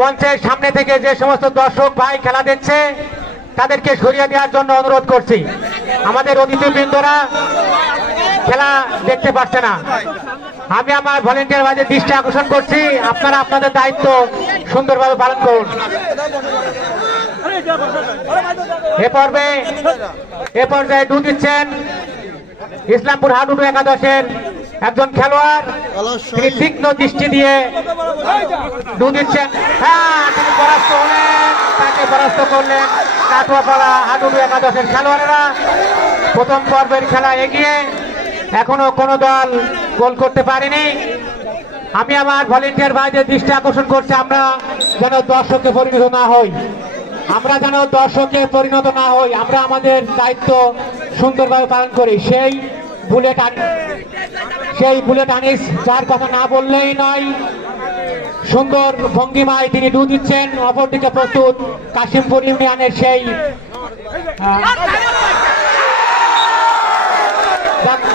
মঞ্চের সামনে থেকে যে সমস্ত দর্শক ভাই খেলা দেখছে তাদেরকে সরিয়ে দেওয়ার জন্য অনুরোধ করছি। আমাদের অতিথিবৃন্দরা খেলা দেখতে পাচ্ছে না। আমি আমার ভলেন্টিয়ার ভাইদের দৃষ্টি আকর্ষণ করছি, আপনারা আপনাদের দায়িত্ব সুন্দরভাবে পালন করুন। এ পর্যায়ে ডু দিচ্ছেন ইসলামপুর হাডুডু একাদশের একজন খেলোয়াড়, তিনি তীক্ষ্ণ দৃষ্টি দিয়ে ডু দিচ্ছেন। হ্যাঁ, তিনি পরাস্ত হলেন, তাকে পরাস্ত করলেন কাটুয়াপাড়া হাডুডু একাদশের খেলোয়াড়েরা। প্রথম পর্বের খেলা এগিয়ে, এখনো কোনো দল গোল করতে পারেনি। আমি আমার ভলেন্টিয়ার ভাইদের দৃষ্টি আকর্ষণ করছি, আমরা যেন দর্শকে পরিণত না হই, আমরা আমাদের দায়িত্ব সুন্দরভাবে পালন করি। সেই বুলেট আনিস, যার কথা না বললেই নয়, সুন্দর ভঙ্গিমায় তিনি ডু দিচ্ছেন। অপরদিকে প্রস্তুত কাশিমপুর ইউনিয়নের সেই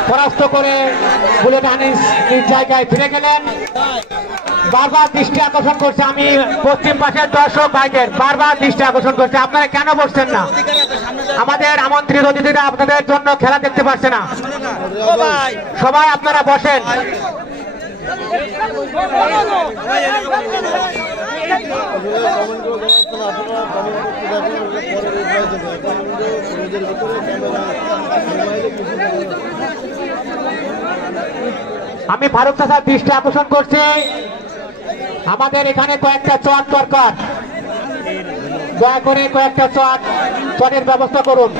পরাস্ত করে বুলেট আনিস নিজ জায়গায় ফিরে গেলেন। বারবার দৃষ্টি আকর্ষণ করছে, আমি পশ্চিম পাশের দর্শক ভাইদের বারবার দৃষ্টি আকর্ষণ করছে, আপনারা কেন বসছেন না? আমাদের আমন্ত্রিত অতিথিরা আপনাদের জন্য খেলা দেখতে পাচ্ছে না। সবাই আপনারা বসেন। আমি ফারুক চাচার দৃষ্টি আকর্ষণ করছি, আমাদের এখানে কয়েকটা চট দরকার, দয়া করে কয়েকটা চটের ব্যবস্থা করুন।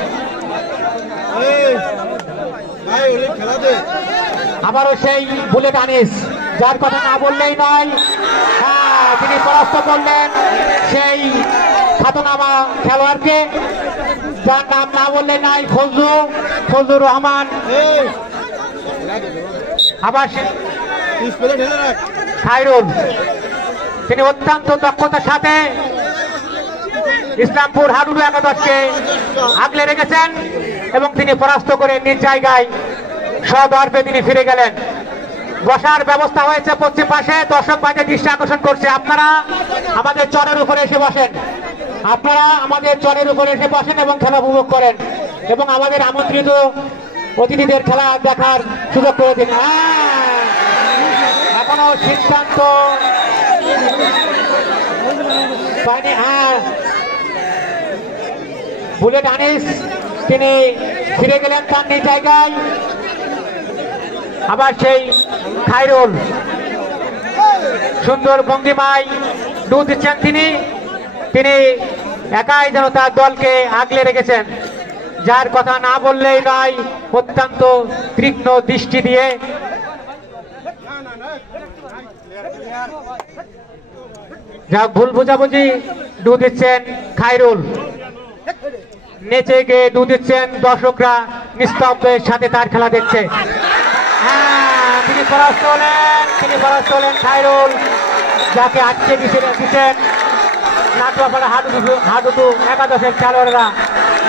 আবারও সেই বুলেট আনিস, যার কথা না বললেই নয়, হ্যাঁ, তিনি পরাস্ত করলেন সেই খ্যাতনামা খেলোয়াড়কে, যার নাম না বললে নাই, ফজলুর রহমান। আবার খায়রুল, তিনি অত্যন্ত দক্ষতার সাথে ইসলামপুর হাডুডু একাদশকে আগলে রেখেছেন এবং তিনি পরাস্ত করে নিজ জায়গায় সদর্পে তিনি ফিরে গেলেন। বসার ব্যবস্থা হয়েছে পশ্চিম পাশে, দর্শক ভাইদের দৃষ্টি আকর্ষণ করছে, আপনারা আমাদের চরের উপরে এসে বসেন, এবং খেলা উপভোগ করেন এবং আমাদের আমন্ত্রিত অতিথিদের খেলা দেখার সুযোগ করে দিন। এখনো সিদ্ধান্ত পায়নি। বুলেট আনিস তিনি ফিরে গেলেন তার নিজ জায়গায়। আবার সেই খায়রুল সুন্দর ভঙ্গিমায় ডু দিচ্ছেন, তিনি একাই যেন তার দলকে আগলে রেখেছেন, যার কথা না বললেই নয়, অত্যন্ত তীক্ষ্ণ দৃষ্টি দিয়ে। যা ভুল বোঝাবুঝি, ডু দিচ্ছেন খায়রুল, নেচে গিয়ে ডু দিচ্ছেন, দর্শকরা নিস্তব্ধের সাথে তার খেলা দেখছে। হ্যাঁ, তিনি পরাস্ত হলেন খায়রুল, যাকে আটকে দিচ্ছেন নাটুয়াপাড়া হাডুডু একাদশের খেলোয়াড়রা।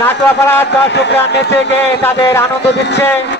নাটুয়াপাড়ার দর্শকরা নেচে গিয়ে তাদের আনন্দ দিচ্ছে।